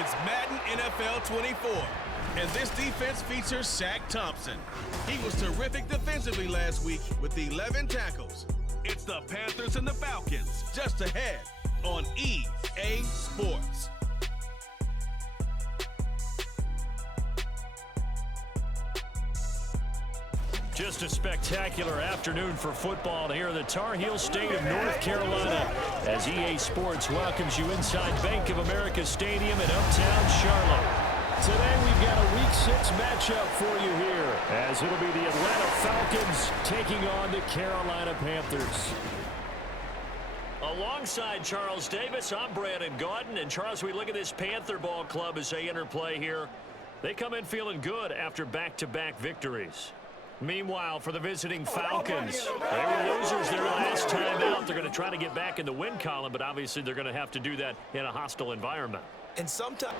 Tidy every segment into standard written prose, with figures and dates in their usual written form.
It's Madden NFL 24, and this defense features Shaq Thompson. He was terrific defensively last week with 11 tackles. It's the Panthers and the Falcons, just ahead on EA Sports. Just a spectacular afternoon for football here in the Tar Heel state of North Carolina as EA Sports welcomes you inside Bank of America Stadium in uptown Charlotte. Today we've got a Week 6 matchup for you here as it'll be the Atlanta Falcons taking on the Carolina Panthers. Alongside Charles Davis, I'm Brandon Gaudin. And Charles, we look at this Panther ball club as they interplay here. They come in feeling good after back-to-back victories. Meanwhile, for the visiting Falcons, they were losers their last time out. They're going to try to get back in the win column, but obviously they're going to have to do that in a hostile environment. And sometimes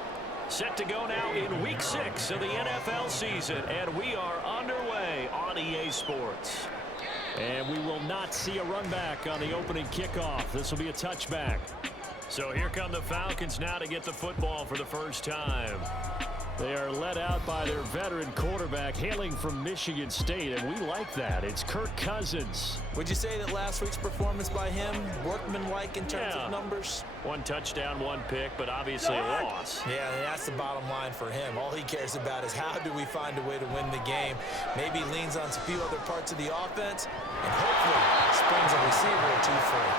set to go now in Week 6 of the NFL season, and we are underway on EA Sports. And we will not see a run back on the opening kickoff. This will be a touchback. So here come the Falcons now to get the football for the first time. They are led out by their veteran quarterback hailing from Michigan State, and we like that. It's Kirk Cousins. Would you say that last week's performance by him, workmanlike in terms of numbers? One touchdown, one pick, but obviously a loss. Yeah, that's the bottom line for him. All he cares about is how do we find a way to win the game. Maybe leans on a few other parts of the offense, and hopefully springs a receiver or two free.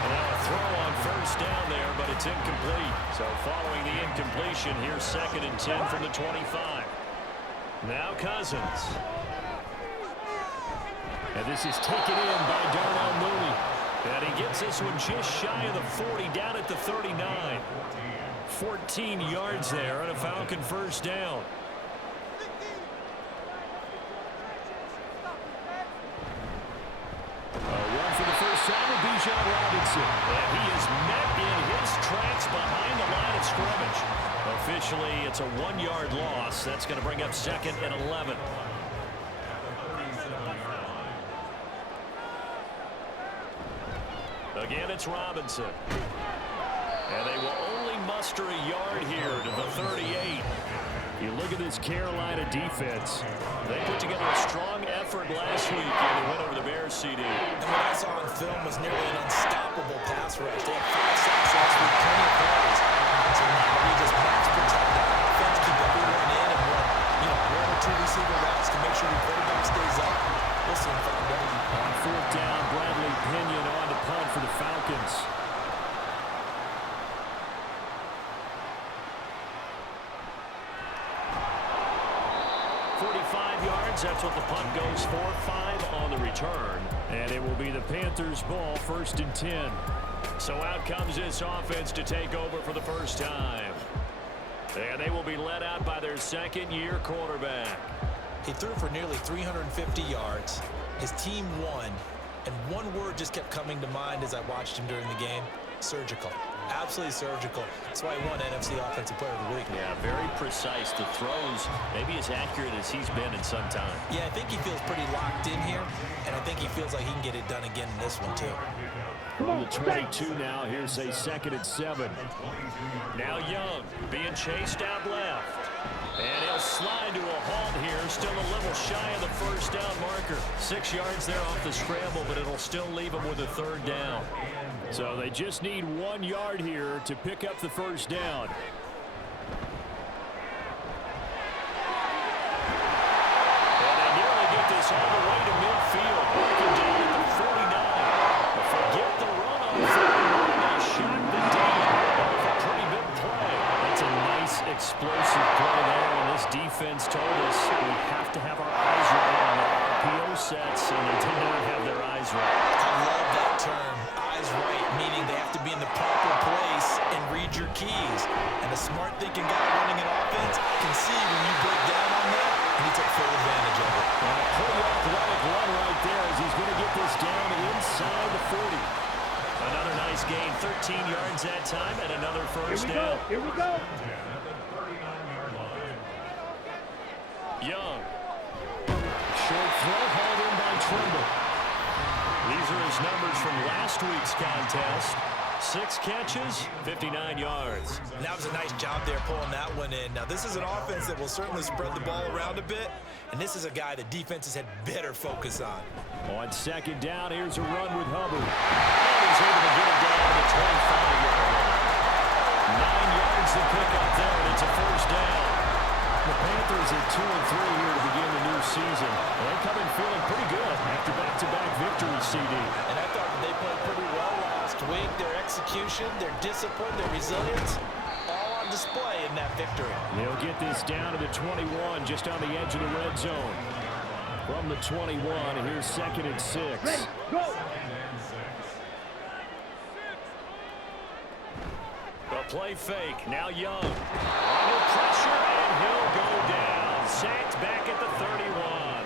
And now a throw on first down there, but it's incomplete. So following the incompletion, here's 2nd and 10 from the 25. Now Cousins. And this is taken in by Darnell Mooney. And he gets this one just shy of the 40, down at the 39. 14 yards there on a Falcon first down. One for the first time with Bijan Robinson. And he is met in his tracks behind the line of scrimmage. Officially, it's a 1-yard loss. That's going to bring up 2nd and 11. Again, it's Robinson. And they will only muster a yard here to the 38. You look at this Carolina defense. They put together a strong effort last week in the win over the Bears CD. And what I saw on film was nearly an unstoppable pass rush. They had 5 sacks last week, plenty of plays. So now we just max protect that offense, keep everyone in, and run 1 or 2 receiver routes to make sure the quarterback stays up. We'll soon find out. On 4th down, Bradley Pinion on to punt for the Falcons. That's what the punt goes for. 5 on the return. And it will be the Panthers' ball, 1st and 10. So out comes this offense to take over for the first time. And they will be led out by their second-year quarterback. He threw for nearly 350 yards. His team won. And one word just kept coming to mind as I watched him during the game. Surgical. Absolutely surgical. That's why he won NFC Offensive Player of the Week. Yeah, very precise. The throws maybe as accurate as he's been in some time. Yeah, I think he feels pretty locked in here, and I think he feels like he can get it done again in this one, too. From the 22 now, here's a 2nd and 7. Now Young being chased out left. And he'll slide to a halt here, still a little shy of the first down marker. 6 yards there off the scramble, but it'll still leave him with a 3rd down. So they just need 1 yard here to pick up the first down. And they nearly get this all the way to midfield. Working down at the 49. Forget the run on 41. They shot the deep. Off a pretty big play. That's a nice explosive play there, and this defense told us we have to have our eyes right on the RPO sets, and they did not have their eyes right. I love that term, eyes right, meaning they have to be in the proper place and read your keys. And a smart thinking guy running an offense can see when you break down on that, and he took full advantage of it. And a pretty athletic run right there as he's going to get this down inside the 40. Another nice gain, 13 yards that time, and another first down. Here we go. Young. Short throw hauled in by Trimble. These are his numbers from last week's contest. 6 catches, 59 yards. And that was a nice job there pulling that one in. Now, this is an offense that will certainly spread the ball around a bit, and this is a guy that defenses had better focus on. On 2nd down, here's a run with Hubbard. And he's able to get it down to the 25-yard line. 9 yards to pick up there, and it's a first down. The Panthers are 2-3 here to begin the new season. They come in feeling pretty good after back-to-back victories, CD. And I thought they played pretty well last week. Their execution, their discipline, their resilience, all on display in that victory. They'll get this down to the 21, just on the edge of the red zone. From the 21, here's 2nd and 6. Ready, go! A play fake, now Young. Under pressure, and he'll go down. Sacked back at the 31.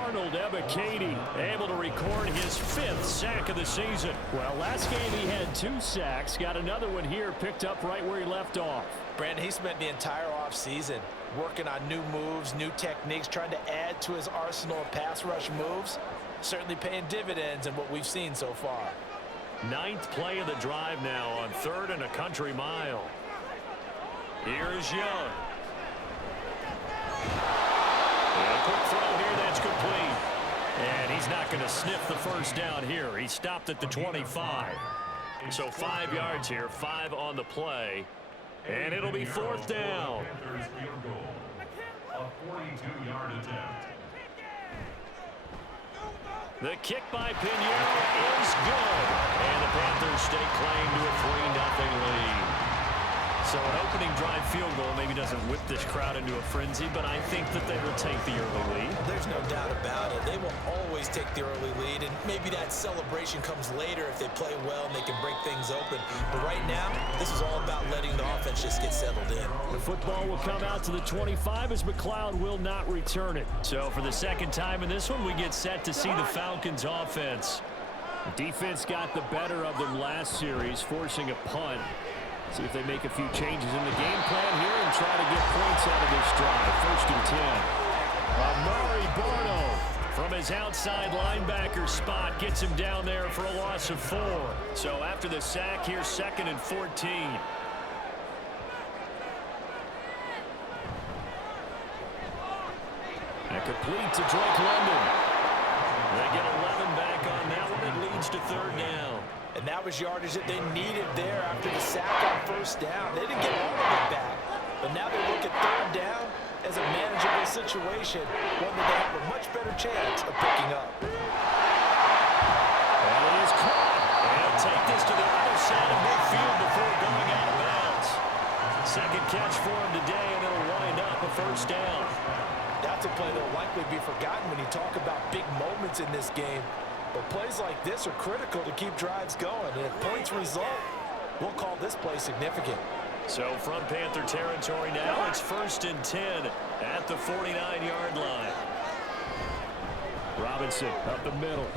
Arnold Ebiketie able to record his 5th sack of the season. Well, last game he had 2 sacks. Got another one here, picked up right where he left off. Brandon, he spent the entire offseason working on new moves, new techniques, trying to add to his arsenal of pass rush moves. Certainly paying dividends in what we've seen so far. 9th play of the drive now on 3rd and a country mile. Here's Young. And a quick throw here, that's complete. And he's not going to sniff the first down here. He stopped at the 25. So 5 yards here, 5 on the play. And it'll be 4th down. A 42-yard attempt. The kick by Pinheiro is good. And the Panthers stake claim to a 3-0 lead. So an opening drive field goal maybe doesn't whip this crowd into a frenzy, but I think that they will take the early lead. There's no doubt about it. They will always take the early lead, and maybe that celebration comes later if they play well and they can break things open. But right now, this is all about letting the offense just get settled in. The football will come out to the 25 as McLeod will not return it. So for the 2nd time in this one, we get set to see the Falcons offense. The defense got the better of them last series, forcing a punt. See if they make a few changes in the game plan here and try to get points out of this drive. 1st and 10. Amari Barno from his outside linebacker spot gets him down there for a loss of 4. So after the sack, here's 2nd and 14. And complete to Drake London. They get 11 back on that one. It leads to 3rd down. And that was yardage that they needed there after the sack on 1st down. They didn't get all of it back, but now they look at 3rd down as a manageable situation, one that they have a much better chance of picking up. And it is caught. And he'll take this to the other side of midfield before going out of bounds. 2nd catch for him today, and it'll wind up a 1st down. That's a play that will likely be forgotten when you talk about big moments in this game. But plays like this are critical to keep drives going. And if points result, we'll call this play significant. So from Panther territory now, it's 1st and 10 at the 49-yard line. Robinson up the middle.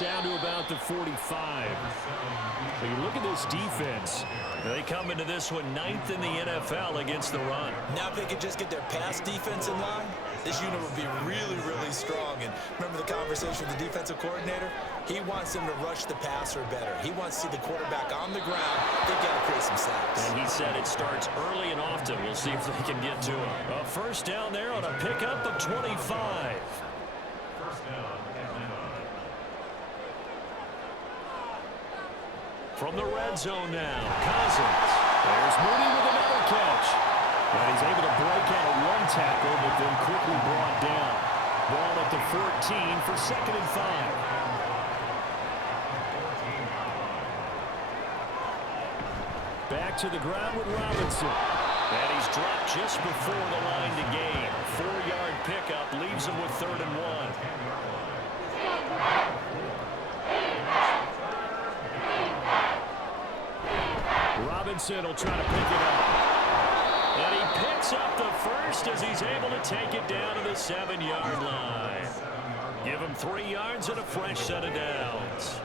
Down to about the 45. So you look at this defense. They come into this one 9th in the NFL against the run. Now if they could just get their pass defense in line, this unit would be really, really strong. And remember the conversation with the defensive coordinator? He wants them to rush the passer better. He wants to see the quarterback on the ground. They've got to create some sacks. And he said it starts early and often. We'll see if they can get to him. A 1st down there on a pickup of 25. From the red zone now, Cousins. There's Mooney with another catch. And he's able to break out of 1 tackle, but then quickly brought down. Ball at the 14 for 2nd and 5. Back to the ground with Robinson. And he's dropped just before the line to gain. 4-yard pickup leaves him with 3rd and 1. Robinson will try to pick it up. And he picks up the first as he's able to take it down to the 7-yard line. Give him 3 yards and a fresh set of downs.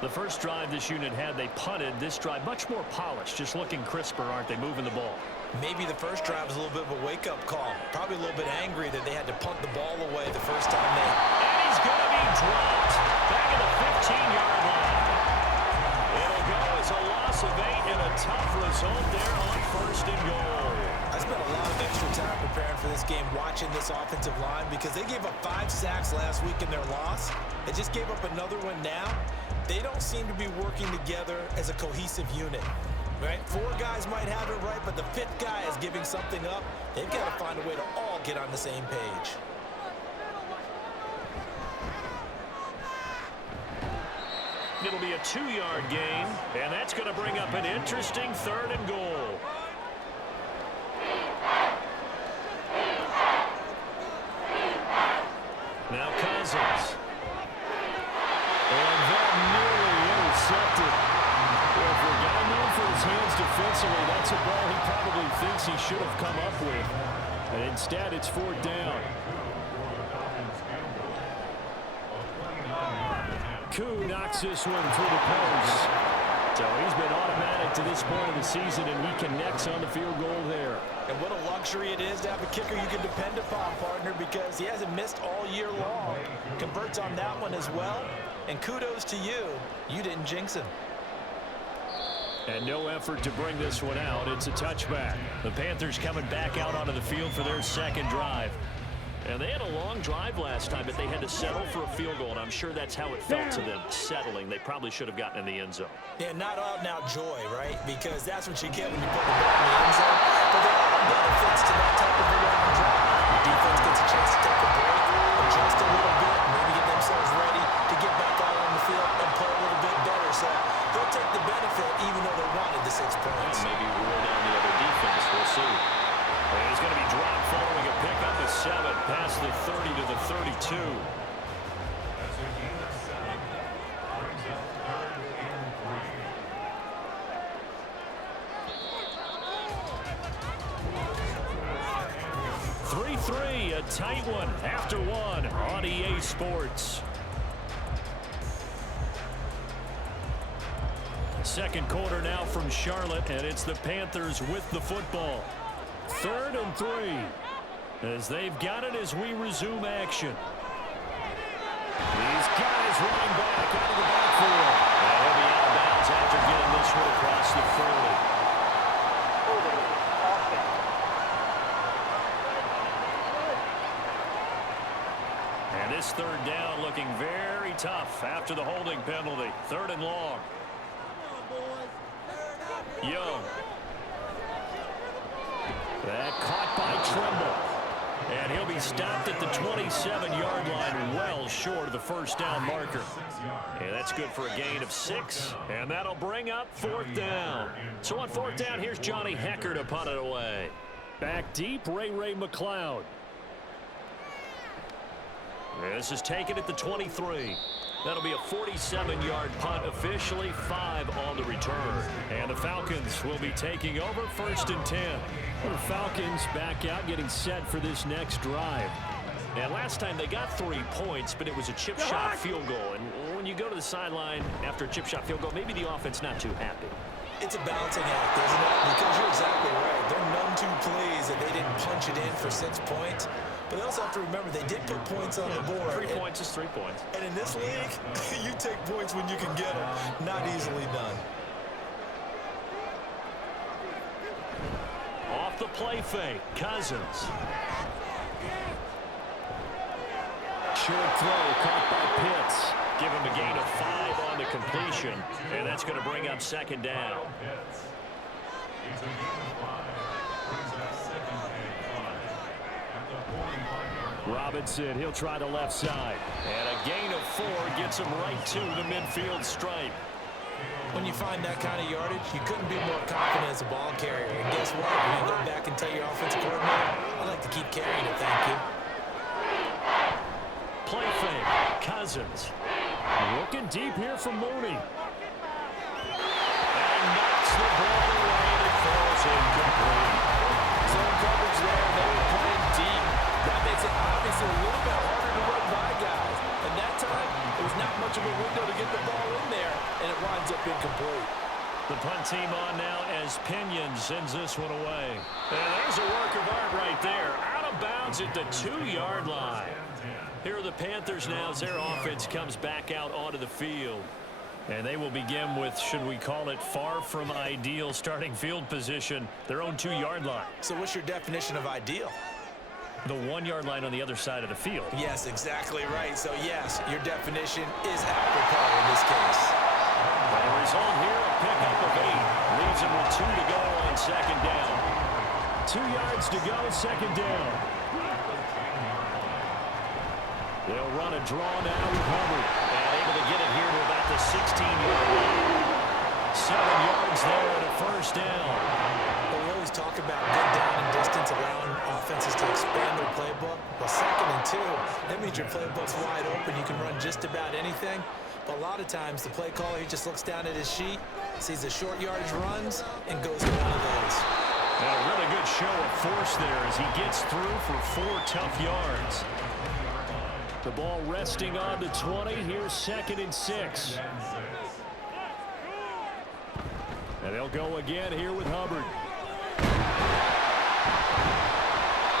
The first drive this unit had, they punted. This drive, much more polished, just looking crisper, aren't they, moving the ball? Maybe the first drive was a little bit of a wake-up call. Probably a little bit angry that they had to punt the ball away the first time they... And he's going to be dropped back at the 15-yard line. It'll go And a tough result there on 1st and goal. I spent a lot of extra time preparing for this game watching this offensive line because they gave up 5 sacks last week in their loss. They just gave up another one now. They don't seem to be working together as a cohesive unit. Right? 4 guys might have it right, but the 5th guy is giving something up. They've got to find a way to all get on the same page. It'll be a 2-yard gain, and that's going to bring up an interesting 3rd and goal. Now Cousins. And that nearly intercepted. Well, for a guy known for his hands defensively, that's a ball he probably thinks he should have come up with. And instead, it's 4th down. Koo knocks this one through the post. So he's been automatic to this point of the season, and he connects on the field goal there. And what a luxury it is to have a kicker you can depend upon, partner, because he hasn't missed all year long. Converts on that one as well. And kudos to you. You didn't jinx him. And no effort to bring this one out. It's a touchback. The Panthers coming back out onto the field for their 2nd drive. And they had a long drive last time, but they had to settle for a field goal, and I'm sure that's how it felt to them, settling. They probably should have gotten in the end zone. Yeah, not out-and-out joy, right? Because that's what you get when you put the ball in the end zone. But there are benefits to that type of a long drive. The defense gets a chance to take a break, adjust a little bit, maybe get themselves ready to get back out on the field and play a little bit better. So they'll take the benefit even though they wanted the 6 points. Maybe wear down the other defense. We'll see. And he's going to be dropped following a pickup of 7 past the 30 to the 32. That's a gain of 7. Brings up 3rd and 3. 3-3, a tight one after 1 on EA Sports. 2nd quarter now from Charlotte, and it's the Panthers with the football. 3rd and 3 as they've got it as we resume action. These guys running back out of the backfield. And he'll be out of bounds after getting this one across the 40. And this 3rd down looking very tough after the holding penalty. 3rd and long. Young. That caught by Trimble. And he'll be stopped at the 27-yard line, well short of the 1st down marker. And that's good for a gain of 6. And that'll bring up 4th down. So on 4th down, here's Johnny Hecker to punt it away. Back deep, Ray McLeod. This is taken at the 23. That'll be a 47-yard punt, officially 5 on the return. And the Falcons will be taking over 1st and 10. The Falcons back out getting set for this next drive. And last time they got 3 points, but it was a chip shot field goal. And when you go to the sideline after a chip shot field goal, maybe the offense not too happy. It's a balancing act, isn't it? Because you're exactly right. They're none too pleased that they didn't punch it in for 6 points. But they also have to remember they did put points on the board. 3 points is 3 points. And in this league, you take points when you can get them. Not easily done. Off the play fake, Cousins. Short throw caught by Pitts. Give him a gain of 5 on the completion. And that's going to bring up 2nd down. It's a gain of 5. Brings up 2nd and 5. At the 45-yard line. Robinson, he'll try the left side. And a gain of 4 gets him right to the midfield stripe. When you find that kind of yardage, you couldn't be more confident as a ball carrier. And guess what? You're going to go back and tell your offensive coordinator, I'd like to keep carrying it, thank you. Play fake, Cousins. Looking deep here from Mooney. And knocks the ball away and it falls incomplete. Zone coverage there, they were playing deep. That makes it obviously a little bit harder to run by guys. And that time, there was not much of a window to get the ball in there, and it winds up incomplete. The punt team on now as Pinion sends this one away. And there's a work of art right there. Out of bounds at the 2-yard line. Here are the Panthers now as their offense comes back out onto the field. And they will begin with, should we call it, far from ideal starting field position, their own 2-yard line. So what's your definition of ideal? The 1-yard line on the other side of the field. Yes, exactly right. So, yes, your definition is apropos in this case. And the result here, a pickup of 8. Leaves him with 2 to go on second down. 2 yards to go, second down. They'll run a draw now with Hubbard. And able to get it here to about the 16-yard line. 7 yards there and a first down. Well, we always talk about good down and distance, allowing offenses to expand their playbook. Well, 2nd and 2, that means your playbook's wide open. You can run just about anything. But a lot of times, the play caller, he just looks down at his sheet, sees the short yardage runs, and goes to one of those. And a really good show of force there as he gets through for 4 tough yards. The ball resting on the 20. Here's 2nd and 6. And they'll go again here with Hubbard.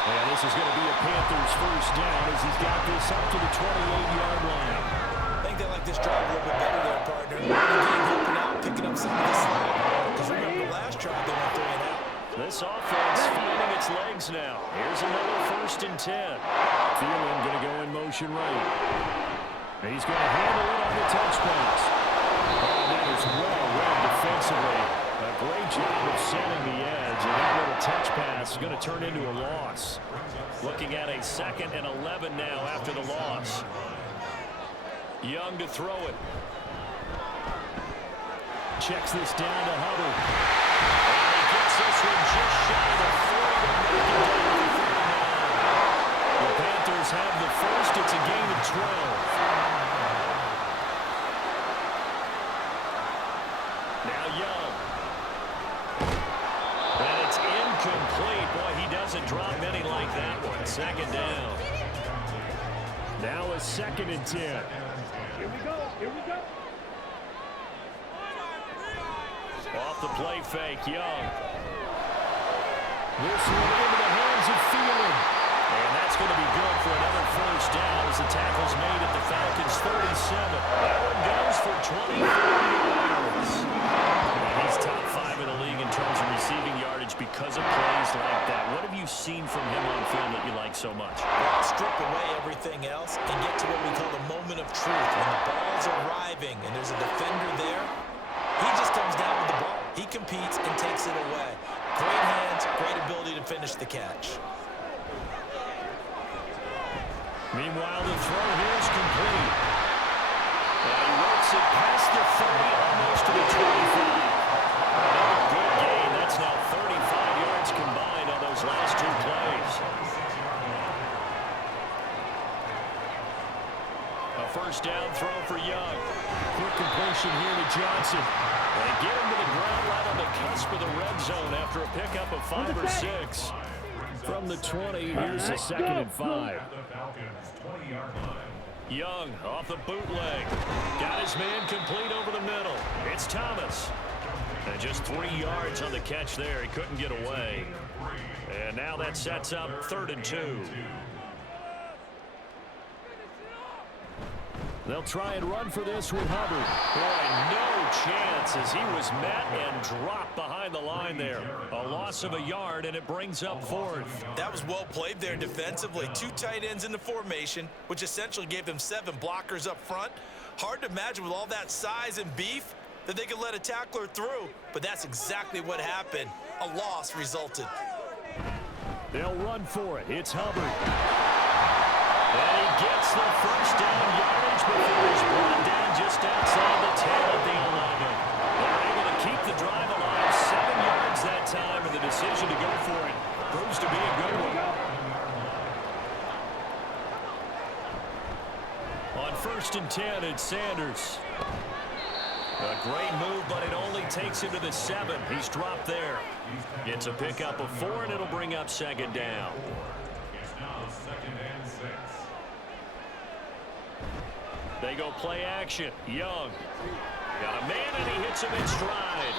And this is going to be a Panthers first down as he's got this up to the 28-yard line. I think they like this drive a little bit better there, partner. The game helping out, picking up some of the slack. Because remember, the last drive they went 3 and out. This offense finding its legs now. Here's another 1st and 10. Thielen going to go in motion right. And he's going to handle it on the touch pass. Oh, that is well read defensively. A great job of setting the edge. And that little touch pass is going to turn into a loss. Looking at a 2nd and 11 now after the loss. Young to throw it. Checks this down to Hubbard. And he gets this one just shy of the 40 to make it down to 39. The Panthers have the first. It's a gain of 12. Now Young. And it's incomplete. Boy, he doesn't drop many like that one. 2nd down. Now a 2nd and 10. Here we go. Here we go. Off the play fake, Young. This one into the hands of Thielen. And that's going to be good for another first down as the tackle's made at the Falcons' 37. That one goes for 24 yards. And he's top 5 in the league in terms of receiving yardage because of plays like that. What have you seen from him on film that you like so much? Well, strip away everything else and get to what we call the moment of truth. When the ball's arriving and there's a defender there, he just comes down with the ball. He competes and takes it away. Great hands, great ability to finish the catch. Meanwhile, the throw here is complete. And he works it past the 30, almost to the 25. Another good gain. That's now 35 yards combined on those last 2 plays. A first down throw for Young. Quick completion here to Johnson. They get him to the ground right on the cusp of the red zone after a pickup of 5 or 6. From the 20, here's a 2nd and 5. Young off the bootleg. Got his man complete over the middle. It's Thomas. And just 3 yards on the catch there. He couldn't get away. And now that sets up 3rd and 2. They'll try and run for this with Hubbard. Boy, no chance as he was met and dropped behind the line there. A loss of a yard, and it brings up 4th. That was well played there defensively. 2 tight ends in the formation, which essentially gave them 7 blockers up front. Hard to imagine with all that size and beef that they could let a tackler through, but that's exactly what happened. A loss resulted. They'll run for it. It's Hubbard. And he gets the first down yardage before he's brought down just outside the 10 of the 11. They're able to keep the drive alive. 7 yards that time, and the decision to go for it proves to be a good one. On 1st and 10, it's Sanders. A great move, but it only takes him to the 7. He's dropped there. Gets a pickup of 4, and it'll bring up 2nd down. It's now 2nd and 6. They go play action. Young. Got a man, and he hits him in stride.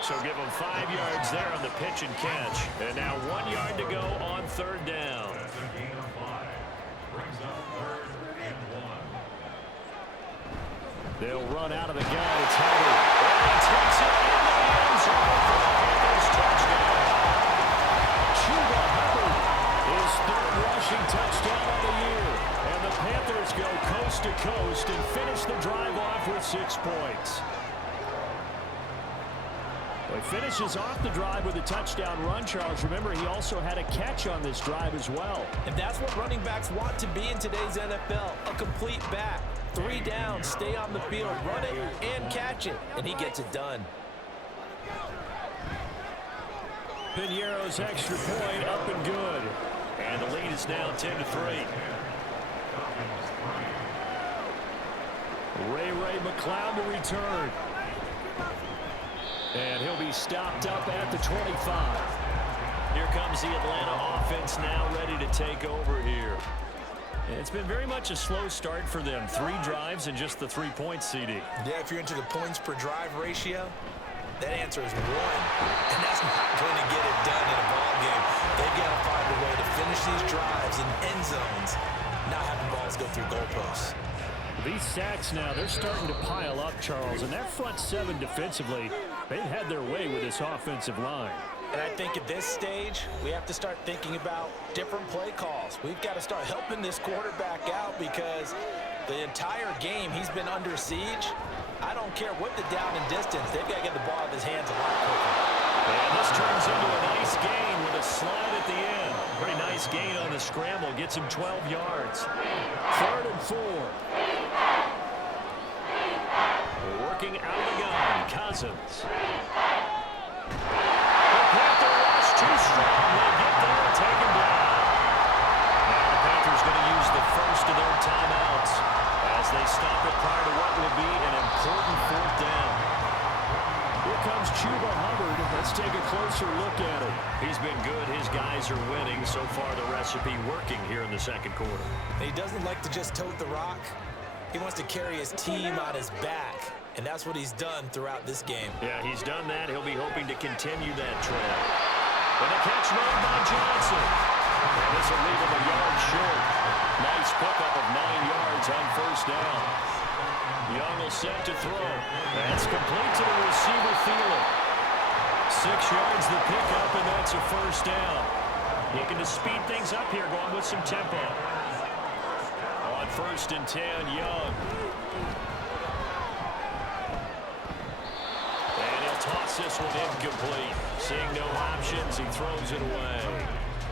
So give him 5 yards there on the pitch and catch. And now 1 yard to go on 3rd down. That's a gain of 5. Brings up 3rd and 1. They'll run out of the gun. It's Hubbard. And he takes it in the end zone for the Panthers touchdown. Chuba Hubbard, his third rushing touchdown of the year. And the Panthers go coast to coast and finish the drive off with 6 points. Well, he finishes off the drive with a touchdown run, Charles. Remember, he also had a catch on this drive as well. And that's what running backs want to be in today's NFL, a complete back. 3 down, stay on the field, run it and catch it, and he gets it done. Piñeiro's extra point up and good. And the lead is now 10-3. Ray McLeod to return. And he'll be stopped up at the 25. Here comes the Atlanta offense now ready to take over here. It's been very much a slow start for them. 3 drives and just the 3 points, CD. Yeah, if you're into the points per drive ratio, that answer is 1. And that's not going to get it done in a ball game. They've got to find a way to finish these drives in end zones, not having balls go through goalposts. These sacks now, they're starting to pile up, Charles. And that front 7 defensively, they've had their way with this offensive line. And I think at this stage, we have to start thinking about different play calls. We've got to start helping this quarterback out because the entire game he's been under siege. I don't care what the down and distance. They've got to get the ball out of his hands a lot quicker. And this turns into a nice gain with a slide at the end. Pretty nice gain on the scramble. Gets him 12 yards. 3rd and 4. Working out of the gun. Cousins. Too strong. They get there and take him down. Now the Panthers going to use the first of their timeouts as they stop it prior to what will be an important 4th down. Here comes Chuba Hubbard. Let's take a closer look at it. He's been good. His guys are winning. So far the recipe working here in the second quarter. He doesn't like to just tote the rock. He wants to carry his team on his back. And that's what he's done throughout this game. Yeah, he's done that. He'll be hoping to continue that trend. And a catch made by Johnson. And this will leave him a yard short. Nice pickup of 9 yards on 1st down. Young will set to throw. That's complete to the receiver Thielen. 6 yards the pickup, and that's a 1st down. Looking to speed things up here, going with some tempo. On 1st and 10, Young. Toss this one incomplete. Seeing no options, he throws it away.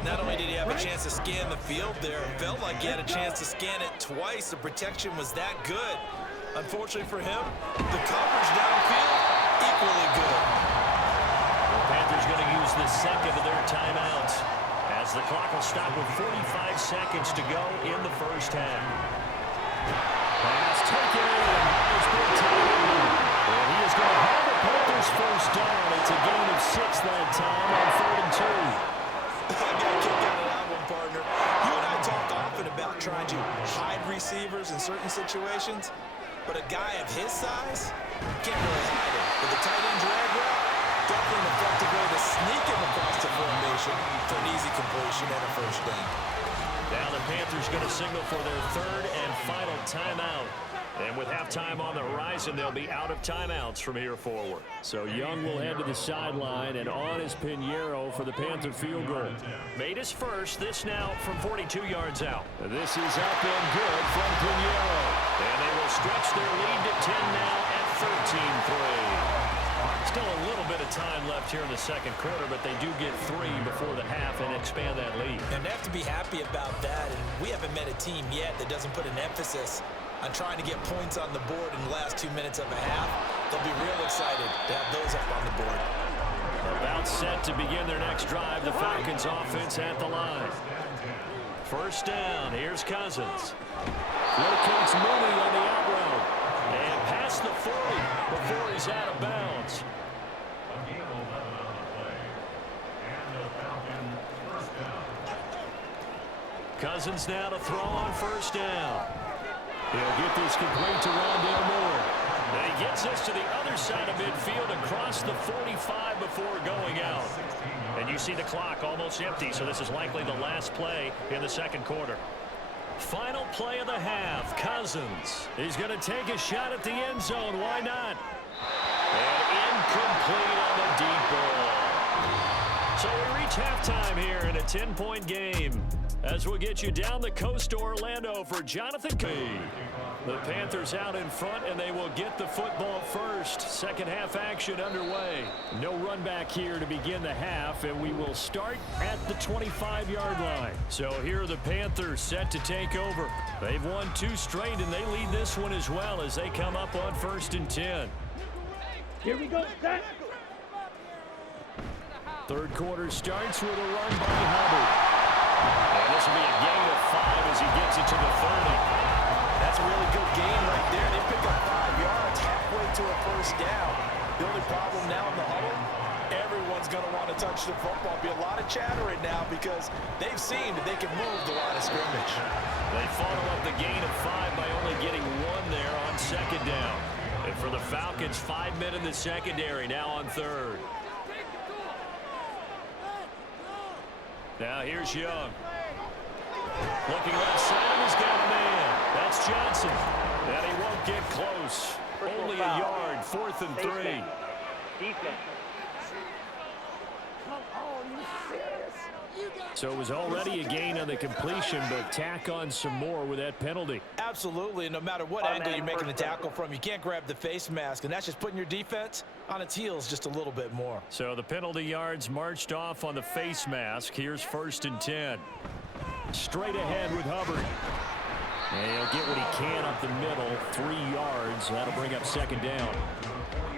Not only did he have a chance to scan the field there, it felt like he had a chance to scan it twice. The protection was that good. Unfortunately for him, the coverage downfield, equally good. The Panthers going to use the 2nd of their timeouts as the clock will stop with 45 seconds to go in the 1st half. Pass taken in. And he is going to have the Panthers 1st down. It's a gain of 6 that time on 3rd and 2. I got a kick out of that one, partner. You and I talk often about trying to hide receivers in certain situations, but a guy of his size can't really hide him. With the tight end drag route, definitely an effective way to sneak him across the formation for an easy completion and a 1st down. Now the Panthers going to signal for their 3rd and final timeout. And with halftime on the horizon, they'll be out of timeouts from here forward. So Young will head to the sideline, and on is Piñeiro for the Panther field goal. Made his first, this now from 42 yards out. This is up and good from Piñeiro. And they will stretch their lead to 10 now at 13-3. Still a little bit of time left here in the second quarter, but they do get 3 before the half and expand that lead. And they have to be happy about that. And we haven't met a team yet that doesn't put an emphasis on trying to get points on the board in the last 2 minutes of a half. They'll be real excited to have those up on the board. About set to begin their next drive, the Falcons offense at the line. 1st down, here's Cousins. Locates Mooney on the out route. And past the 40 before he's out of bounds. Cousins now to throw on 1st down. He'll get this complete to Rondale Moore. And he gets this to the other side of midfield across the 45 before going out. And you see the clock almost empty, so this is likely the last play in the second quarter. Final play of the half. Cousins. He's going to take a shot at the end zone. Why not? And incomplete on the deep ball. So we reach halftime here in a 10-point game. As we'll get you down the coast to Orlando for Jonathan Key. The Panthers out in front, and they will get the football first. Second half action underway. No run back here to begin the half, and we will start at the 25-yard line. So here are the Panthers set to take over. They've won 2 straight, and they lead this one as well as they come up on 1st and 10. Here we go, set. Third quarter starts with a run by Hubbard. And this will be a gain of 5 as he gets it to the 30. That's a really good gain right there. They pick up 5 yards halfway to a first down. The only problem now in the huddle, everyone's going to want to touch the football. Be a lot of chattering now because they've seen that they can move the line of scrimmage. They follow up the gain of 5 by only getting 1 there on 2nd down. And for the Falcons, 5 men in the secondary now on 3rd. Now here's Young. Looking left side, he's got a man. That's Johnson. And he won't get close. Only a yard, 4th and 3. Defense. Come on, you serious? So it was already a gain on the completion, but tack on some more with that penalty. Absolutely. No matter what angle you're making the tackle from, you can't grab the face mask, and that's just putting your defense on its heels just a little bit more. So the penalty yards marched off on the face mask. Here's 1st and 10. Straight ahead with Hubbard. And he'll get what he can up the middle, 3 yards. That'll bring up 2nd down.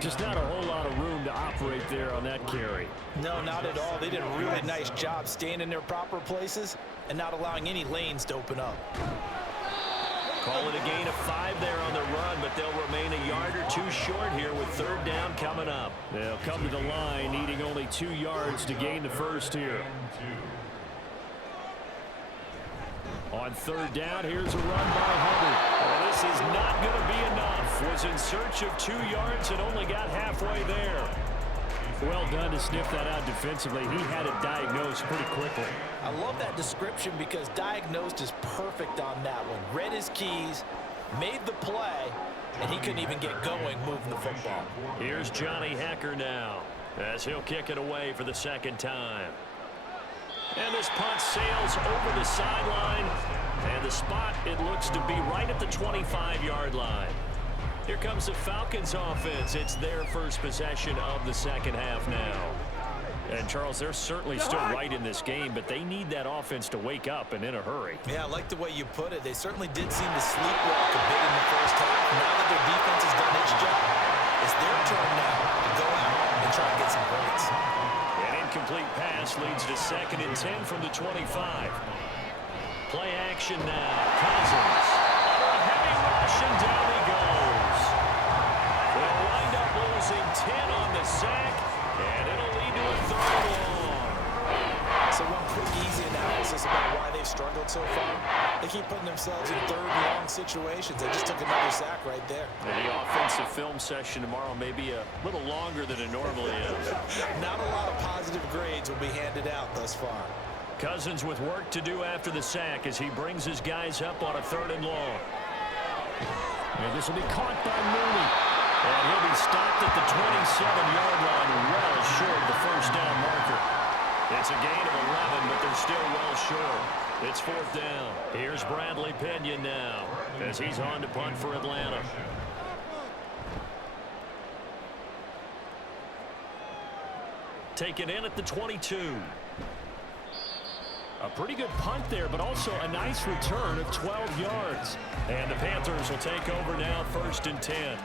Just not a whole lot of room to operate there on that carry. No, not at all. They did a really nice job staying in their proper places and not allowing any lanes to open up. Call it a gain of 5 there on the run, but they'll remain a yard or 2 short here with 3rd down coming up. They'll come to the line needing only 2 yards to gain the first here. On 3rd down, here's a run by Hubbard. Well, this is not going to be enough. Was in search of 2 yards and only got halfway there. Well done to sniff that out defensively. He had it diagnosed pretty quickly. I love that description because diagnosed is perfect on that one. Read his keys, made the play, and he couldn't even get going moving the football. Here's Johnny Hecker now as he'll kick it away for the 2nd time. And this punt sails over the sideline. And the spot, it looks to be right at the 25-yard line. Here comes the Falcons offense. It's their first possession of the 2nd half now. And, Charles, they're certainly still right in this game, but they need that offense to wake up and in a hurry. Yeah, I like the way you put it. They certainly did seem to sleepwalk a bit in the first half. Now that their defense has done its job, it's their turn now to go out and try to get some points. An incomplete pass leads to 2nd and 10 from the 25. Play action now. Cousins. A heavy rush, and down he goes. They'll wind up losing 10 on the sack, and it'll lead to a 3rd and long. So one quick, easy analysis about why they've struggled so far. They keep putting themselves in 3rd and long situations. They just took another sack right there. And the offensive film session tomorrow may be a little longer than it normally is. Not a lot of positive grades will be handed out thus far. Cousins with work to do after the sack as he brings his guys up on a 3rd and long. And this will be caught by Mooney. And he'll be stopped at the 27-yard line, well short of the first down marker. It's a gain of 11, but they're still well short. It's 4th down. Here's Bradley Pinion now as he's on to punt for Atlanta. Taken in at the 22. A pretty good punt there, but also a nice return of 12 yards. And the Panthers will take over now, 1st and 10.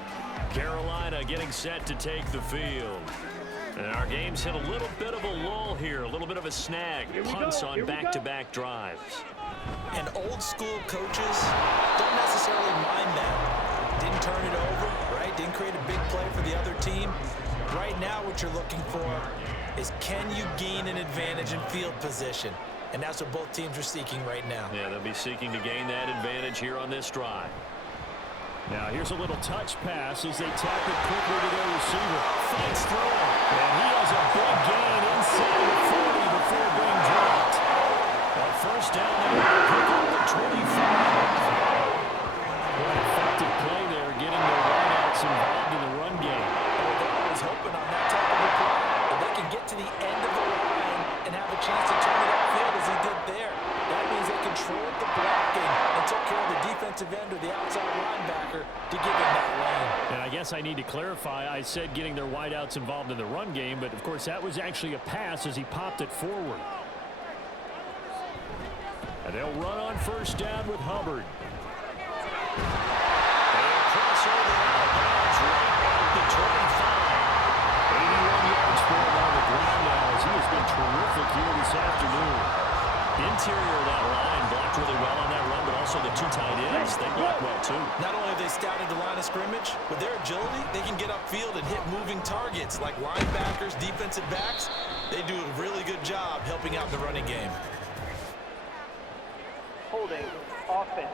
Carolina getting set to take the field. And our game's hit a little bit of a lull here, a little bit of a snag. Punts on back-to-back drives. And old school coaches don't necessarily mind that. Didn't turn it over, right? Didn't create a big play for the other team. Right now what you're looking for is can you gain an advantage in field position? And that's what both teams are seeking right now. Yeah, they'll be seeking to gain that advantage here on this drive. Now here's a little touch pass as they tap it quickly to their receiver. Fights through it. And he has a big gain inside the 40 before being dropped. A first down there. Pick up the 25. guess I need to clarify. I said getting their wideouts involved in the run game, but of course that was actually a pass as he popped it forward. And they'll run on first down with Hubbard. And crossover out of bounds right at the 25. 81 yards for him on the ground now as he has been terrific here this afternoon. The interior of that line blocked really well on that run, but also the two tight ends, they blocked well too. Not only have they scouted the line of scrimmage, with their agility, they can get upfield and hit moving targets like linebackers, defensive backs. They do a really good job helping out the running game. Holding offense.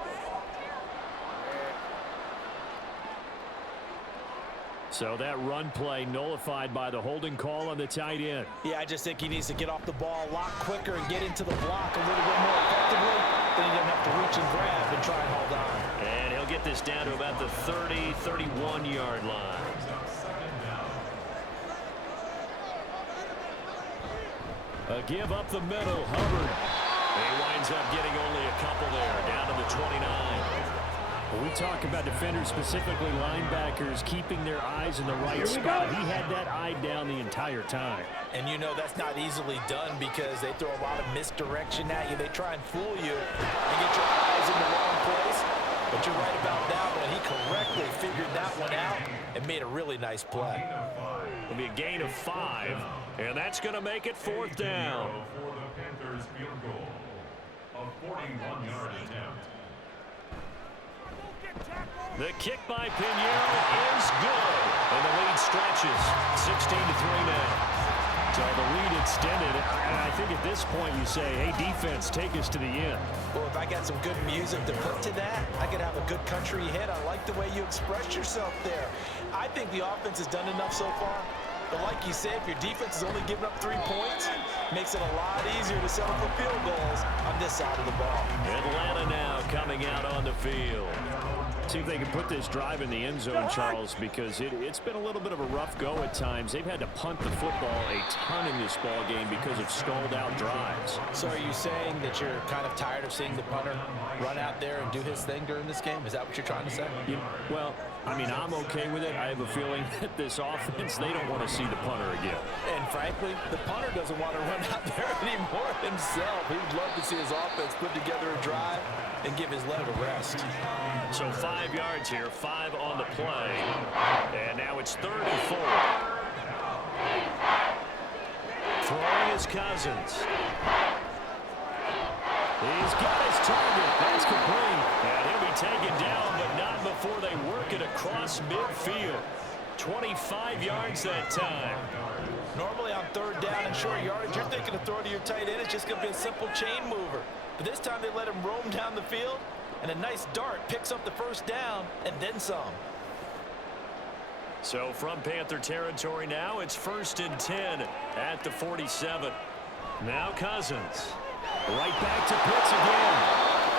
So that run play nullified by the holding call on the tight end. Yeah, I just think he needs to get off the ball a lot quicker and get into the block a little bit more effectively. Then he doesn't have to reach and grab and try and hold on. And he'll get this down to about the 30, 31-yard line. A give up the middle, Hubbard. He winds up getting only a couple there, down to the 29. When we talk about defenders, specifically linebackers, keeping their eyes in the right spot, he had that eye down the entire time. And you know that's not easily done because they throw a lot of misdirection at you. They try and fool you and get your eyes in the wrong place. But you're right about that one. He correctly figured that one out and made a really nice play. It'll be a gain of 5, and that's going to make it 4th down. For the Panthers field goal, a 41-yard attempt. The kick by Pinheiro is good, and the lead stretches 16-3 now. So the lead extended, and I think at this point you say, hey, defense, take us to the end. Well, if I got some good music to put to that, I could have a good country hit. I like the way you express yourself there. I think the offense has done enough so far. But like you said, if your defense is only giving up 3 points, makes it a lot easier to settle for field goals on this side of the ball. Atlanta now coming out on the field. See if they can put this drive in the end zone, Charles, because it's been a little bit of a rough go at times. They've had to punt the football a ton in this ball game because of stalled-out drives. So are you saying that you're kind of tired of seeing the punter run out there and do his thing during this game? Is that what you're trying to say? Well, I mean, I'm okay with it. I have a feeling that this offense, they don't want to see the punter again. And frankly, the punter doesn't want to run out there anymore himself. He'd love to see his offense put together a drive and give his leg a rest. So 5 yards here, 5 on the play. And now it's 3rd and 4. Throwing is Cousins. He's got his target. That's complete. And he'll be taken down, but not before they work it across midfield. 25 yards that time. Normally on 3rd down and short yardage, you're thinking of throwing to your tight end. It's just going to be a simple chain mover. But this time they let him roam down the field, and a nice dart picks up the 1st down and then some. So from Panther territory now, it's 1st and 10 at the 47. Now Cousins. Right back to Pitts again.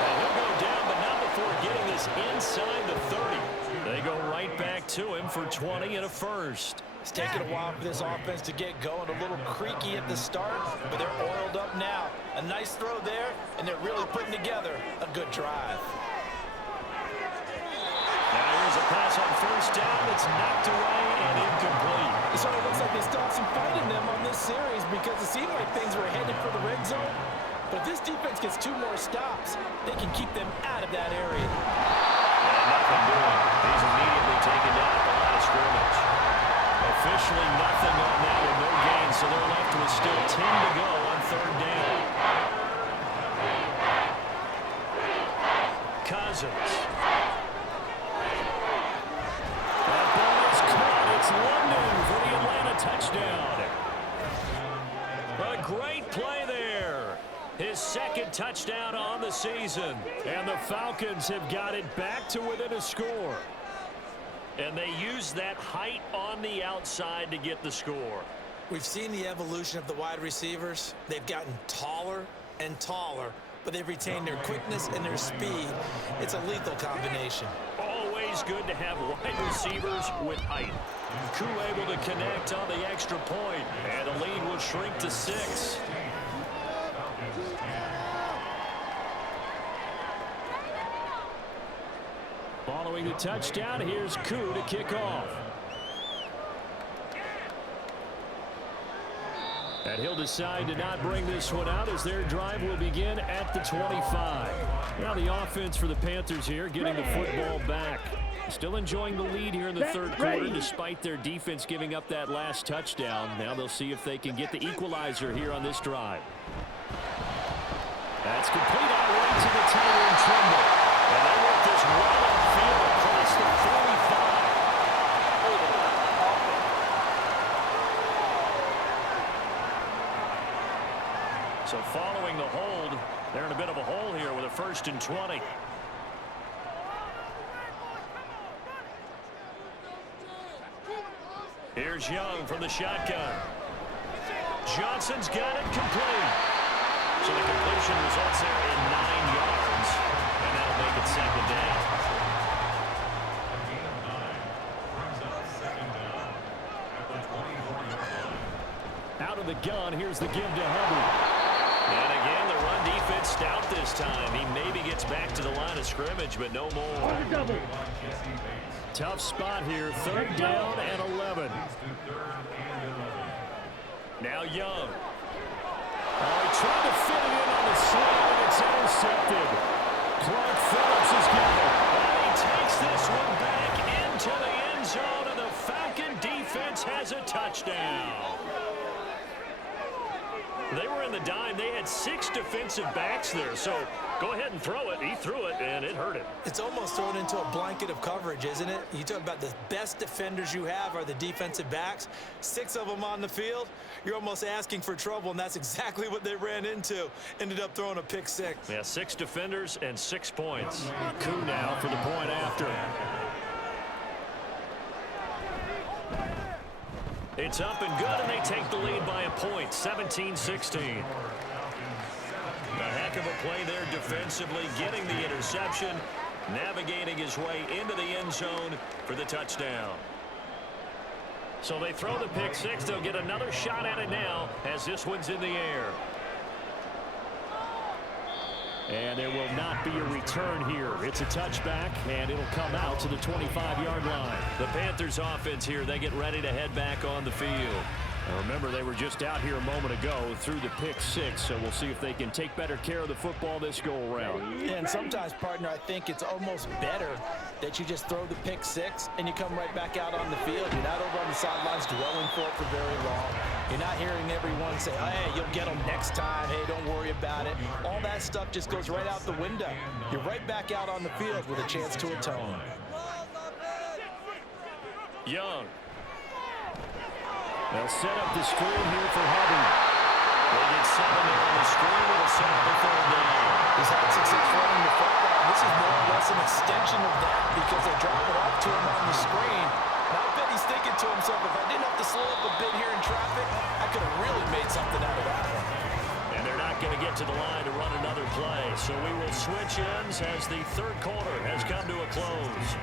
And he'll go down, but not before getting this inside the 30. They go right back to him for 20 and a first. It's taken a while for this offense to get going. A little creaky at the start, but they're oiled up now. A nice throw there, and they're really putting together a good drive. Now here's a pass on 1st down. It's knocked away and incomplete. It sort of looks like they still have some fight in them on this series because it seemed like things were headed for the red zone. But if this defense gets 2 more stops, they can keep them out of that area. And nothing doing. He's immediately taken down at the line of scrimmage. Officially nothing on that with no gain, so they're left with still 10 to go on 3rd down. Cousins. That ball is caught. It's London for the Atlanta touchdown. A great play there. His 2nd touchdown on the season. And the Falcons have got it back to within a score. And they use that height on the outside to get the score. We've seen the evolution of the wide receivers. They've gotten taller and taller, but they've retained their quickness and their speed. It's a lethal combination. Always good to have wide receivers with height. Koo able to connect on the extra point, and the lead will shrink to 6. Following Throwing the touchdown, here's Koo to kick off. And he'll decide to not bring this one out as their drive will begin at the 25. Now the offense for the Panthers here getting the football back. Still enjoying the lead here in the third quarter despite their defense giving up that last touchdown. Now they'll see if they can get the equalizer here on this drive. That's complete all the way to the Taylor and Trimble. And they work this right upfield across the 45. So following the hold, they're in a bit of a hole here with a 1st and 20. Here's Young from the shotgun. Johnson's got it complete. So the completion results there in 9 yards. And that'll make it 2nd down. A gain of 9 brings up 2nd down at the 24-yard line. Out of the gun, here's the give to Hubbard. And again, the run defense stout this time. He maybe gets back to the line of scrimmage, but no more. Tough spot here. 3rd down and 11. Now Young. Oh, he tried to fit it in on the slant, and it's intercepted. Clark Phillips has got it. And he takes this one back into the end zone, and the Falcon defense has a touchdown. They were in the dime. They had 6 defensive backs there. So go ahead and throw it. He threw it, and it hurt him. It's almost thrown into a blanket of coverage, isn't it? You talk about the best defenders you have are the defensive backs. 6 of them on the field. You're almost asking for trouble, and that's exactly what they ran into. Ended up throwing a pick 6. Yeah, 6 defenders and 6 points. Koo now for the point after. It's up and good, and they take the lead by a point, 17-16. A heck of a play there defensively, getting the interception, navigating his way into the end zone for the touchdown. So they throw the pick 6. They'll get another shot at it now as this one's in the air. And there will not be a return here. It's a touchback, and it'll come out to the 25-yard line. The Panthers offense here, they get ready to head back on the field. Now remember, they were just out here a moment ago through the pick 6, so we'll see if they can take better care of the football this go-around. Yeah, and sometimes, partner, I think it's almost better that you just throw the pick 6 and you come right back out on the field. You're not over on the sidelines dwelling for it for very long. You're not hearing everyone say, hey, you'll get them next time. Hey, don't worry about it. All that stuff just goes right out the window. You're right back out on the field with a chance to atone. Young. They'll set up the screen here for Hubbard. They get 7 there on the screen. It'll set up the 3rd down. He's had success running the football. This is more or less an extension of that because they drop it up to him on the screen. Now I bet he's thinking to himself, if I didn't have to slow up a bit here in traffic, I could have really made something out of that one. And they're not going to get to the line to run another play. So we will switch ends as the 3rd quarter has come to a close.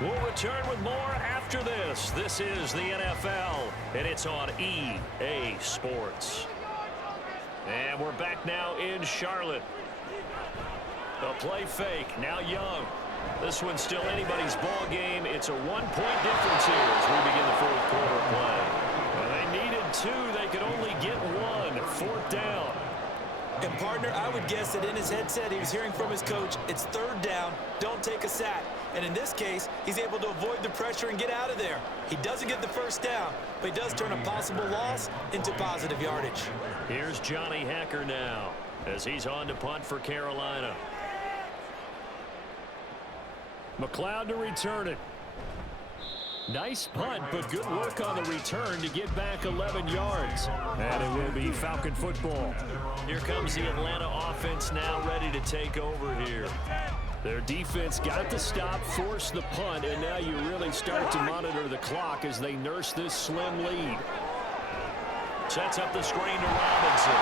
We'll return with more after this. This is the NFL, and it's on EA Sports. And we're back now in Charlotte. A play fake, now Young. This one's still anybody's ball game. It's a 1-point difference here as we begin the 4th quarter play. Well, they needed 2. They could only get 1. 4th down. And, partner, I would guess that in his headset he was hearing from his coach, it's 3rd down, don't take a sack. And in this case, he's able to avoid the pressure and get out of there. He doesn't get the 1st down, but he does turn a possible loss into positive yardage. Here's Johnny Hacker now as he's on to punt for Carolina. McLeod to return it. Nice punt, but good work on the return to get back 11 yards. And it will be Falcon football. Here comes the Atlanta offense now ready to take over here. Their defense got the stop, forced the punt, and now you really start to monitor the clock as they nurse this slim lead. Sets up the screen to Robinson.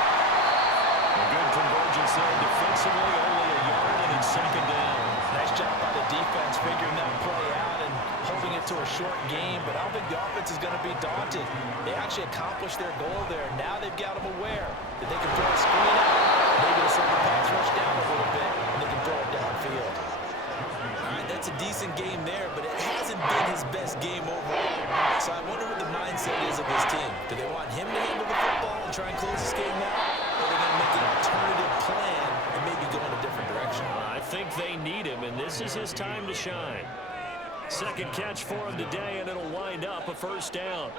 A good convergence there defensively, only a yard, and it's 2nd down. Nice job by the defense figuring that play out and holding it to a short game, but I don't think the offense is going to be daunted. They actually accomplished their goal there. Now they've got them aware that they can throw a screen out, maybe to slow the pass rush down a little bit, and they can throw it downfield. All right, that's a decent game this is his time to shine. Second catch for him today, and it'll wind up a first down.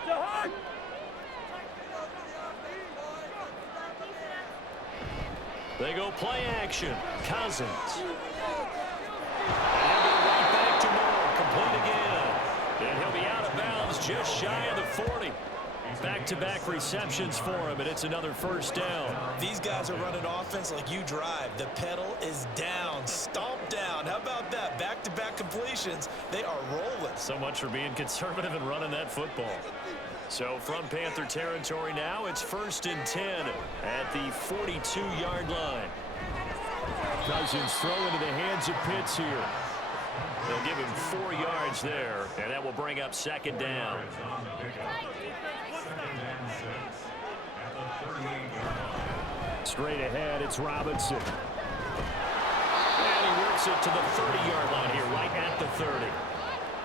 They go play action. Cousins. And he'll go right back to Moore. Complete again. And he'll be out of bounds just shy of the 40. Back-to-back receptions for him, and it's another first down. These guys are running offense like you drive. The pedal is down, stomp down. How about that? Back-to-back completions. They are rolling. So much for being conservative and running that football. So from Panther territory now, it's 1st and 10 at the 42-yard line. Cousins throw into the hands of Pitts here. They'll give him 4 yards there, and that will bring up 2nd down. Straight ahead, it's Robinson. And he works it to the 30-yard line here, right at the 30.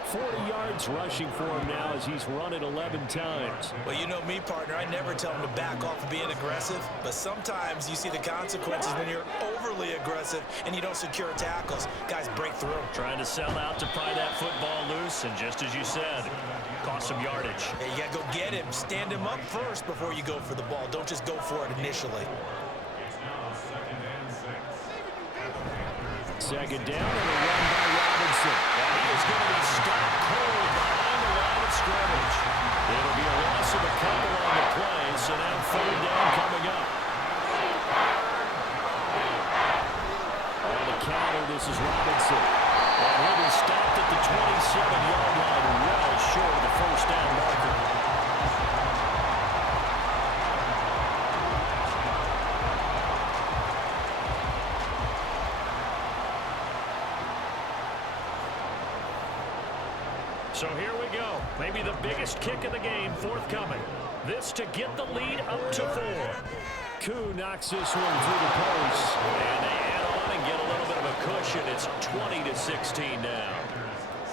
40 yards rushing for him now as he's run it 11 times. Well, you know me, partner. I never tell him to back off of being aggressive, but sometimes you see the consequences when you're overly aggressive and you don't secure tackles. Guys break through. Trying to sell out to pry that football loose, and just as you said, cost some yardage. Yeah, you got to go get him. Stand him up first before you go for the ball. Don't just go for it initially. Second down and a run by Robinson. And he is going to be stopped cold behind the line of scrimmage. It'll be a loss of a couple on the play, so now 3rd down coming up. On the counter, this is Robinson. And he'll be stopped at the 27-yard line, well short of the first down marker. So here we go. Maybe the biggest kick of the game forthcoming. This to get the lead up to 4. Koo knocks this one through the post. And they add on and get a little bit of a cushion. It's 20-16 now.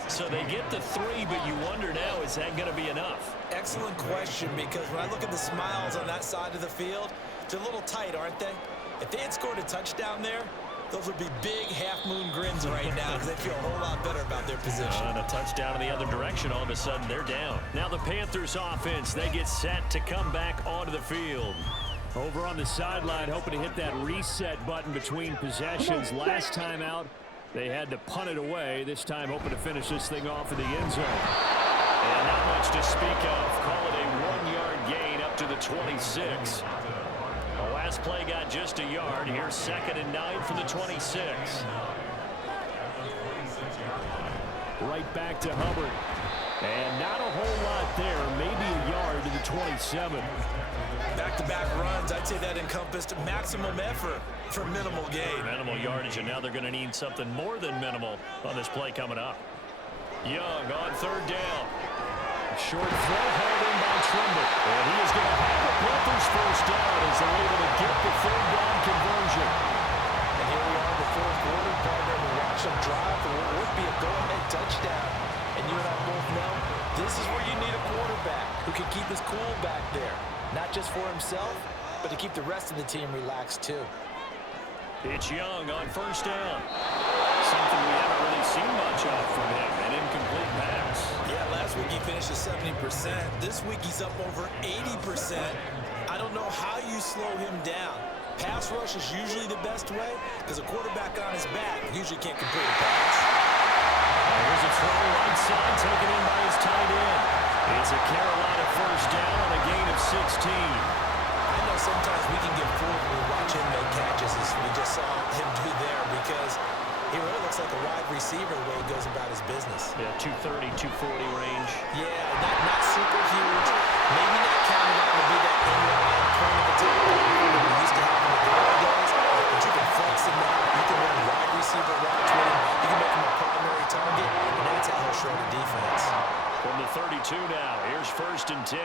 So they get the 3, but you wonder now, is that going to be enough? Excellent question, because when I look at the smiles on that side of the field, they're a little tight, aren't they? If they had scored a touchdown there, those would be big half-moon grins right now because they feel a whole lot better about their position. And a touchdown in the other direction, all of a sudden they're down. Now the Panthers offense, they get set to come back onto the field. Over on the sideline, hoping to hit that reset button between possessions. Last time out, they had to punt it away. This time hoping to finish this thing off in the end zone. And not much to speak of. Call it a 1-yard gain up to the 26. The last play got just a yard. Here's 2nd and 9 from the 26. Right back to Hubbard. And not a whole lot there. Maybe a yard to the 27. Back-to-back runs, I'd say that encompassed maximum effort for minimal gain. Minimal yardage, and now they're going to need something more than minimal on this play coming up. Young on 3rd down. Short throw held in by Trimble. And he is going to have the Panthers first down as they're able to get the 3rd down conversion. And here we are in the 4th quarter, partner. We watch them drive for what would be a go-ahead touchdown. And you and I both know this is where you need a quarterback who can keep his cool back there. Not just for himself, but to keep the rest of the team relaxed too. It's Young on 1st down. Something we haven't really seen much of from him. An incomplete pass. Yeah, last week he finished at 70%. This week he's up over 80%. I don't know how you slow him down. Pass rush is usually the best way because a quarterback on his back usually can't complete a pass. Here's a throw right side taken in by his tight end. It's a Carolina first down on a gain of 16. I know sometimes we can get fooled when we watch him make catches as we just saw him do there because he really looks like a wide receiver the way he goes about his business. Yeah, 230, 240 range. Yeah, not super huge. Maybe not counted on to be that in-line point of attack that we used to have in the early days, but you can flex him now. You can run wide receiver routes with him. You can make him a primary target, and that's how he'll shred a defense. From the 32 now, here's 1st and 10.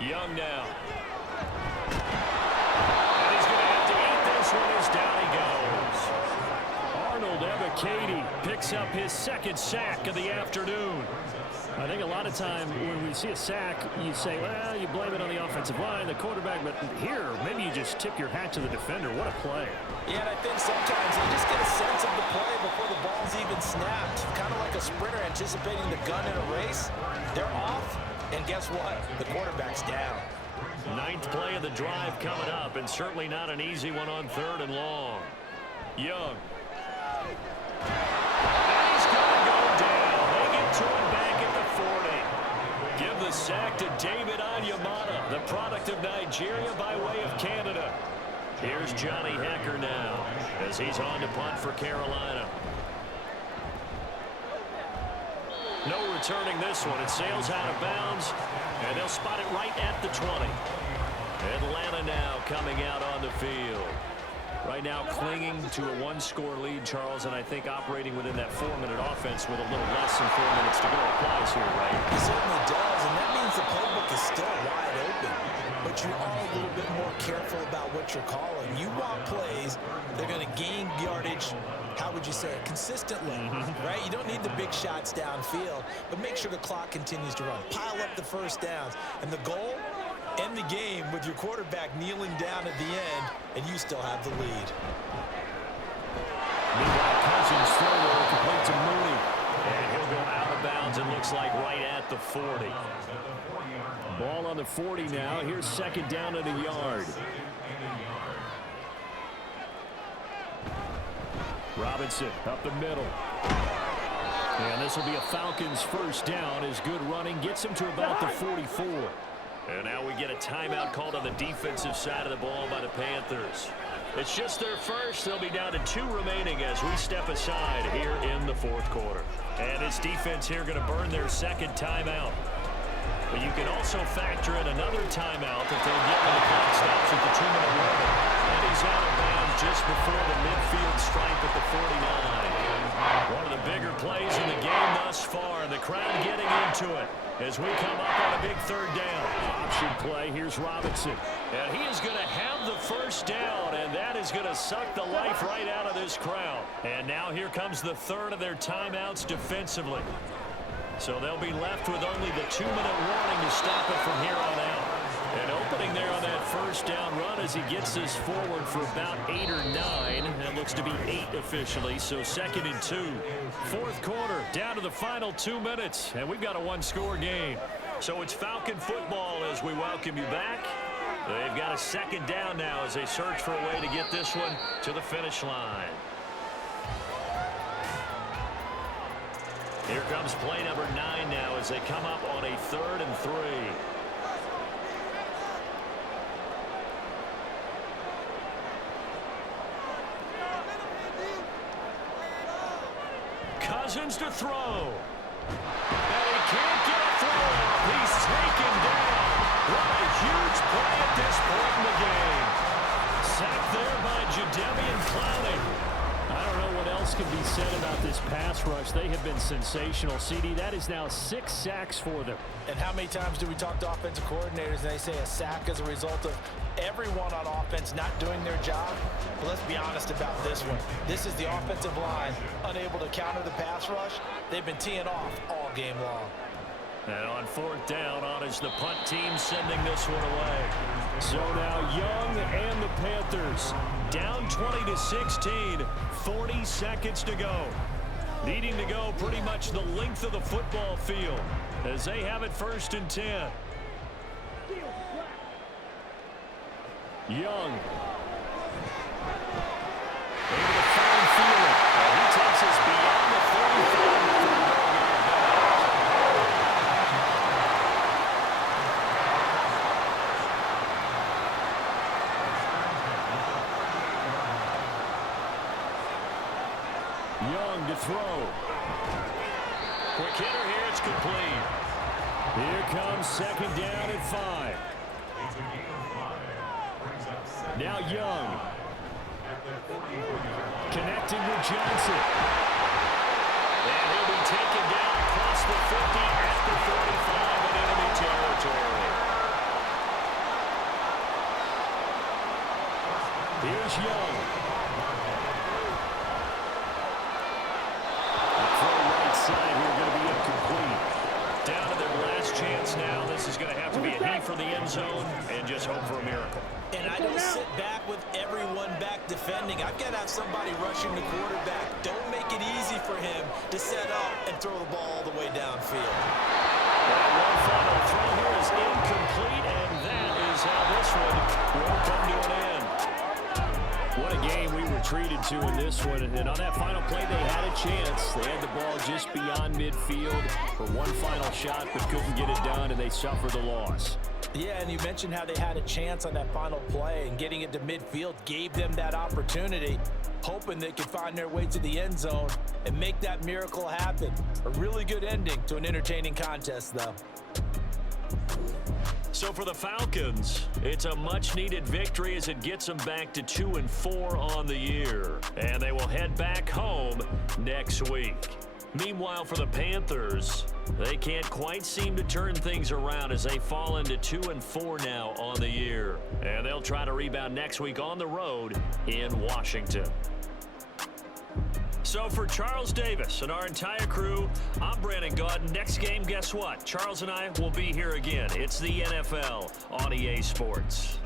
Young now. And he's going to have to eat this one as down he goes. Arnold Ebiketie picks up his 2nd sack of the afternoon. I think a lot of time when we see a sack, you say, well, you blame it on the offensive line, the quarterback, but here, maybe you just tip your hat to the defender. What a play. Yeah, and I think sometimes they just get a sense of the play before the ball's even snapped. Kind of like a sprinter anticipating the gun in a race. They're off, and guess what? The quarterback's down. Ninth play of the drive coming up, and certainly not an easy one on 3rd and long. Young. And he's going to go down. They get to him back at the 40. Give the sack to David Onyemata, the product of Nigeria by way of Canada. Here's Johnny Hekker now as he's on to punt for Carolina. No returning this one. It sails out of bounds, and they'll spot it right at the 20. Atlanta now coming out on the field. Right now clinging to a 1-score lead, Charles, and I think operating within that 4-minute offense with a little less than 4 minutes to go applies here, right? It certainly does, and that means the playbook is still wide open. But you are a little bit more careful about what you're calling. You want plays, they're going to gain yardage, how would you say it, consistently, right? You don't need the big shots downfield, but make sure the clock continues to run. Pile up the first downs, and the goal, end the game with your quarterback kneeling down at the end, and you still have the lead. Meanwhile, Cousins throw complete to Mooney, and he'll go out of bounds, it looks like right at the 40. Ball on the 40 now. Here's 2nd down at a yard. Robinson up the middle. And this will be a Falcons 1st down as good running gets him to about the 44. And now we get a timeout called on the defensive side of the ball by the Panthers. It's just their first. They'll be down to 2 remaining as we step aside here in the 4th quarter. And this defense here going to burn their 2nd timeout. But you can also factor in another timeout that they'll get when the clock stops at the 2-minute warning. And he's out of bounds just before the midfield stripe at the 49. One of the bigger plays in the game thus far. And the crowd getting into it as we come up on a big 3rd down. Option play. Here's Robinson. And he is going to have the 1st down. And that is going to suck the life right out of this crowd. And now here comes the 3rd of their timeouts defensively. So they'll be left with only the 2-minute warning to stop it from here on out. And opening there on that 1st down run as he gets this forward for about 8 or 9. That looks to be 8 officially, so 2nd and 2. 4th quarter, down to the final 2 minutes, and we've got a 1-score game. So it's Falcon football as we welcome you back. They've got a 2nd down now as they search for a way to get this one to the finish line. Here comes play number 9 now as they come up on a 3rd and 3. Cousins to throw. And he can't get a throw. He's taken down. What a huge play at this point in the game. Sacked there by Jadeveon Clowney. I don't know what else can be said about this pass rush. They have been sensational. CD, that is now 6 sacks for them. And how many times do we talk to offensive coordinators and they say a sack is a result of everyone on offense not doing their job? Well, let's be honest about this one. This is the offensive line unable to counter the pass rush. They've been teeing off all game long. And on 4th down, on is the punt team sending this one away. So now Young and the Panthers down 20-16, 40 seconds to go. Needing to go pretty much the length of the football field as they have it 1st and 10. Young. Able to find Field. And he takes us beyond the 45. Young to throw. Quick hitter here, it's complete. Here comes 2nd down and 5. Now Young. Connecting with Johnson. And he'll be taken down across the 50 at the 45 in enemy territory. Here's Young. Throw right side here, going to be incomplete. for the end zone and just hope for a miracle. And I don't sit back with everyone back defending. I've got to have somebody rushing the quarterback. Don't make it easy for him to set up and throw the ball all the way downfield. And one final throw here is incomplete, and that is how this one will come to an end. What a game we were treated to in this one. And on that final play, they had a chance. They had the ball just beyond midfield for one final shot, but couldn't get it done, and they suffered the loss. Yeah, and you mentioned how they had a chance on that final play, and getting it to midfield gave them that opportunity, hoping they could find their way to the end zone and make that miracle happen. A really good ending to an entertaining contest, though. So for the Falcons, it's a much-needed victory as it gets them back to 2-4 on the year. And they will head back home next week. Meanwhile, for the Panthers, they can't quite seem to turn things around as they fall into 2-4 now on the year. And they'll try to rebound next week on the road in Washington. So for Charles Davis and our entire crew, I'm Brandon Gaudin. Next game, guess what? Charles and I will be here again. It's the NFL on EA Sports.